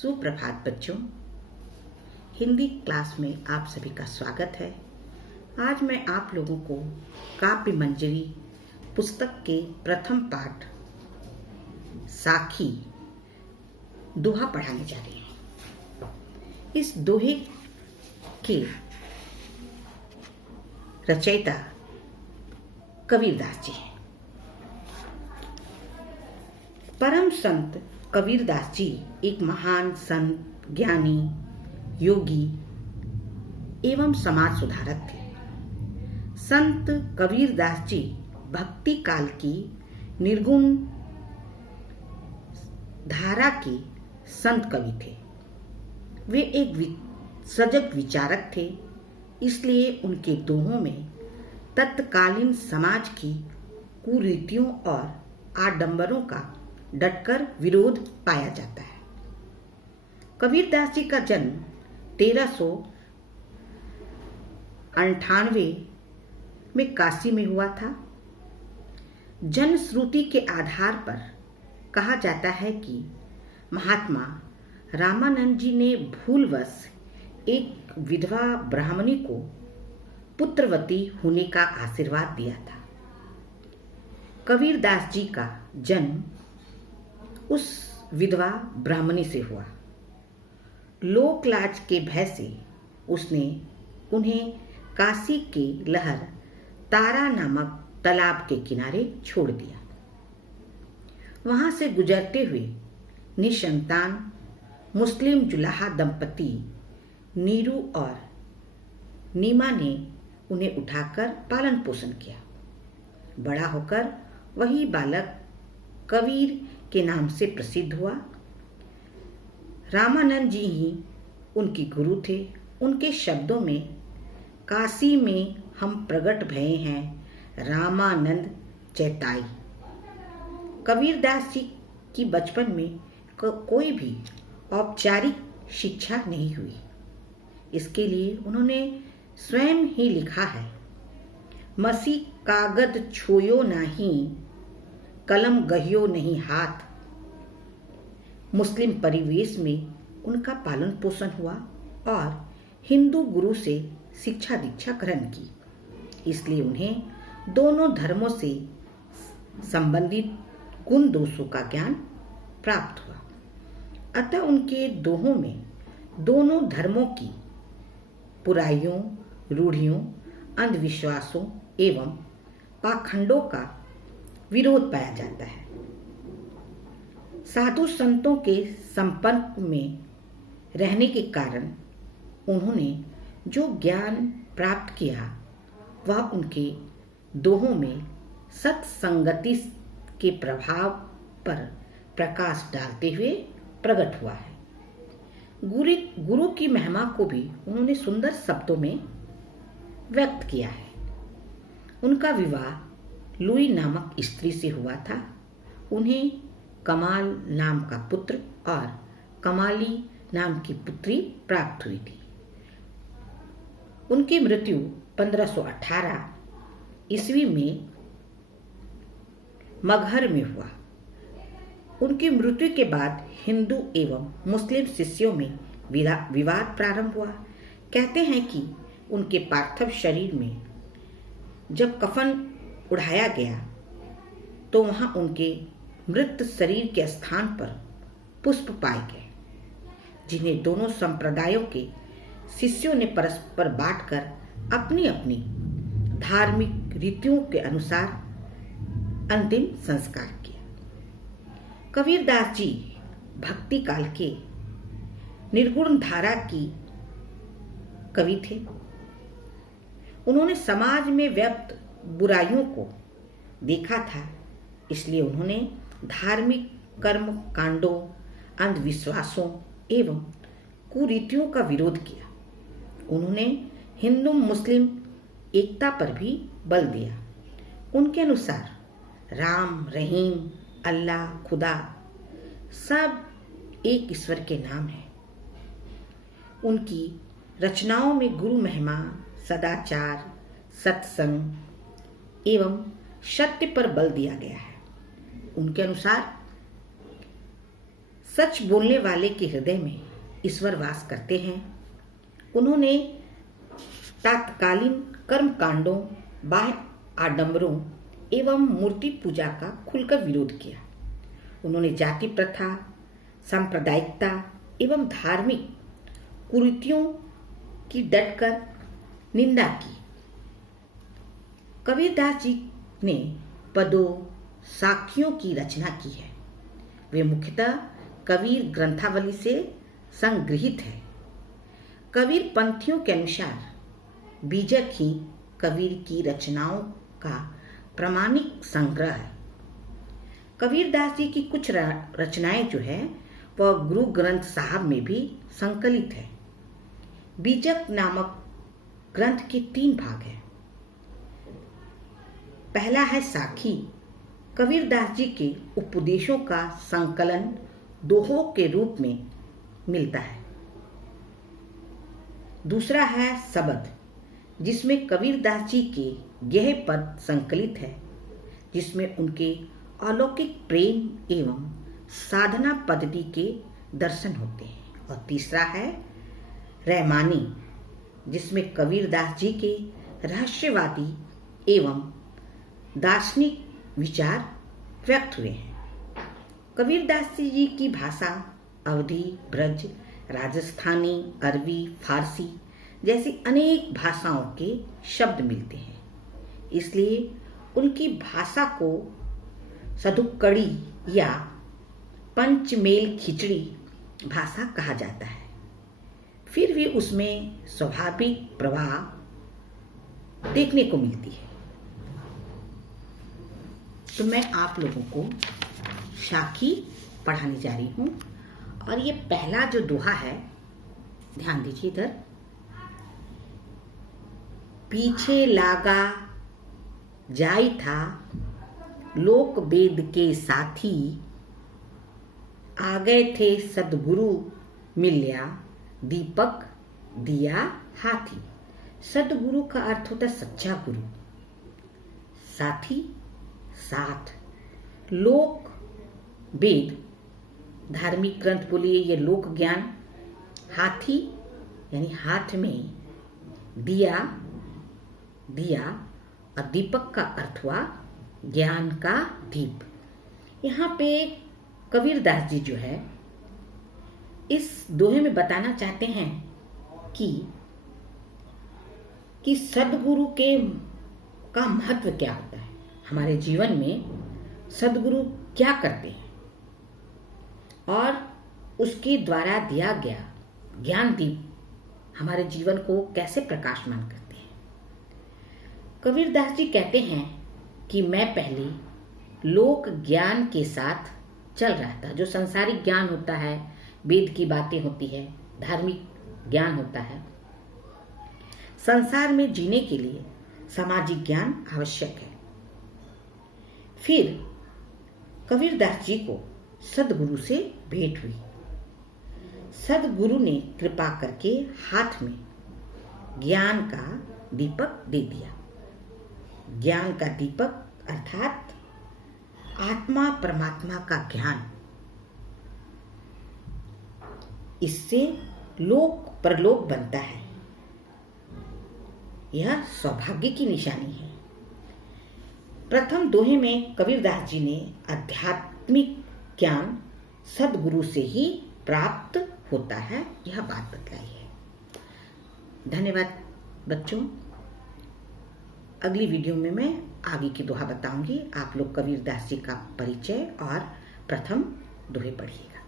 सुप्रभात बच्चों, हिंदी क्लास में आप सभी का स्वागत है। आज मैं आप लोगों को काव्य मंजरी पुस्तक के प्रथम पाठ साखी दोहा पढ़ाने जा रही हूँ। इस दोहे के रचयिता कबीरदास जी हैं। परम संत कबीरदास जी एक महान संत, ज्ञानी, योगी एवं समाज सुधारक थे। संत कबीरदास जी भक्ति काल की निर्गुण धारा के संत कवि थे। वे एक सजग विचारक थे, इसलिए उनके दोहों में तत्कालीन समाज की कुरीतियों और आडंबरों का डटकर विरोध पाया जाता है। कबीरदास जी का जन्म 1398 में काशी में हुआ था। जनश्रुति के आधार पर कहा जाता है कि महात्मा रामानंद जी ने भूलवश एक विधवा ब्राह्मणी को पुत्रवती होने का आशीर्वाद दिया था। कबीरदास जी का जन्म उस विधवा ब्राह्मणी से हुआ। लोक लाज के भय से उसने उन्हें काशी के लहर तारा नामक तालाब के किनारे छोड़ दिया। वहां से गुजरते हुए निसंतान मुस्लिम जुलाहा दंपति नीरू और नीमा ने उन्हें उठाकर पालन पोषण किया। बड़ा होकर वही बालक कबीर के नाम से प्रसिद्ध हुआ। रामानंद जी ही उनकी गुरु थे। उनके शब्दों में काशी में हम प्रगट भये हैं रामानंद चैताई। कबीरदास जी की बचपन में कोई भी औपचारिक शिक्षा नहीं हुई। इसके लिए उन्होंने स्वयं ही लिखा है, मसी कागद छोयो नहीं, कलम गहियो नहीं हाथ। मुस्लिम परिवेश में उनका पालन पोषण हुआ और हिंदू गुरु से शिक्षा दीक्षा ग्रहण की, इसलिए उन्हें दोनों धर्मों से संबंधित गुण दोषों का ज्ञान प्राप्त हुआ। अतः उनके दोहों में दोनों धर्मों की बुराइयों, रूढ़ियों, अंधविश्वासों एवं पाखंडों का विरोध पाया जाता है। साधु संतों के संपर्क में रहने के कारण उन्होंने जो ज्ञान प्राप्त किया वह उनके दोहों में सत्संगति के प्रभाव पर प्रकाश डालते हुए प्रकट हुआ है। गुरु की महिमा को भी उन्होंने सुंदर शब्दों में व्यक्त किया है। उनका विवाह लुई नामक स्त्री से हुआ था। उन्हें कमाल नाम का पुत्र और कमाली नाम की पुत्री प्राप्त हुई थी। उनकी मृत्यु 1518 ईस्वी में मगहर में हुआ। उनकी मृत्यु के बाद हिंदू एवं मुस्लिम शिष्यों में विवाद प्रारंभ हुआ। कहते हैं कि उनके पार्थिव शरीर में जब कफन उड़ाया गया तो वहां उनके मृत शरीर के स्थान पर पुष्प पाए गए, जिन्हें दोनों संप्रदायों के शिष्यों ने परस्पर बांटकर अपनी अपनी धार्मिक रीतियों के अनुसार अंतिम संस्कार किया। कबीरदास जी भक्ति काल के निर्गुण धारा की कवि थे। उन्होंने समाज में व्याप्त बुराइयों को देखा था, इसलिए उन्होंने धार्मिक कर्म कांडों, अंधविश्वासों एवं कुरीतियों का विरोध किया। उन्होंने हिंदू मुस्लिम एकता पर भी बल दिया। उनके अनुसार राम, रहीम, अल्लाह, खुदा सब एक ईश्वर के नाम हैं। उनकी रचनाओं में गुरु महिमा, सदाचार, सत्संग एवं सत्य पर बल दिया गया है। उनके अनुसार सच बोलने वाले के हृदय में ईश्वर वास करते हैं। उन्होंने तात्कालीन कर्म कांडों, बाह्य आडंबरों एवं मूर्ति पूजा का खुलकर विरोध किया। उन्होंने जाति प्रथा, सांप्रदायिकता एवं धार्मिक कुरीतियों की डटकर निंदा की। कबीरदास जी ने पदों, साखियों की रचना की है। वे मुख्यतः कबीर ग्रंथावली से संग्रहित है। कबीर पंथियों के अनुसार बीजक ही कबीर की रचनाओं का प्रामाणिक संग्रह है। कबीरदास जी की कुछ रचनाएं जो है वह गुरु ग्रंथ साहब में भी संकलित है। बीजक नामक ग्रंथ के 3 भाग हैं। पहला है साखी, कबीरदास जी के उपदेशों का संकलन दोहों के रूप में मिलता है। दूसरा है सबद, जिसमें कबीरदास जी के गेह पद संकलित है, जिसमें उनके अलौकिक प्रेम एवं साधना पद्धति के दर्शन होते हैं। और तीसरा है रहमानी, जिसमें कबीरदास जी के रहस्यवादी एवं दार्शनिक विचार व्यक्त हुए हैं। कबीरदास जी की भाषा अवधी, ब्रज, राजस्थानी, अरबी, फारसी जैसी अनेक भाषाओं के शब्द मिलते हैं। इसलिए उनकी भाषा को सधुक्कड़ी या पंचमेल खिचड़ी भाषा कहा जाता है। फिर भी उसमें स्वाभाविक प्रवाह देखने को मिलती है। तो मैं आप लोगों को साखी पढ़ाने जा रही हूँ। और ये पहला जो दोहा है, ध्यान दीजिए इधर। पीछे लागा जाई था लोक वेद के साथी, आ गए थे सदगुरु मिल्या, दीपक दिया हाथी। सदगुरु का अर्थ होता है सच्चा गुरु, साथी साथ, लोक वेद धार्मिक ग्रंथ बोलिए, ये लोक ज्ञान, हाथी यानी हाथ में, दिया दिया, और दीपक का अर्थ हुआ ज्ञान का दीप। यहाँ पे कबीरदास जी जो है इस दोहे में बताना चाहते हैं कि सदगुरु के का महत्व क्या होता है। हमारे जीवन में सदगुरु क्या करते हैं और उसके द्वारा दिया गया ज्ञान दीप हमारे जीवन को कैसे प्रकाशमान करते हैं। कबीरदास जी कहते हैं कि मैं पहले लोक ज्ञान के साथ चल रहा था। जो संसारिक ज्ञान होता है, वेद की बातें होती है, धार्मिक ज्ञान होता है। संसार में जीने के लिए सामाजिक ज्ञान आवश्यक है। फिर कबीरदास जी को सदगुरु से भेंट हुई। सदगुरु ने कृपा करके हाथ में ज्ञान का दीपक दे दिया। ज्ञान का दीपक अर्थात आत्मा परमात्मा का ज्ञान। इससे लोक परलोक बनता है। यह सौभाग्य की निशानी है। प्रथम दोहे में कबीरदास जी ने आध्यात्मिक ज्ञान सदगुरु से ही प्राप्त होता है, यह बात बतलाई है। धन्यवाद बच्चों। अगली वीडियो में मैं आगे की दोहा बताऊंगी। आप लोग कबीरदास जी का परिचय और प्रथम दोहे पढ़िएगा।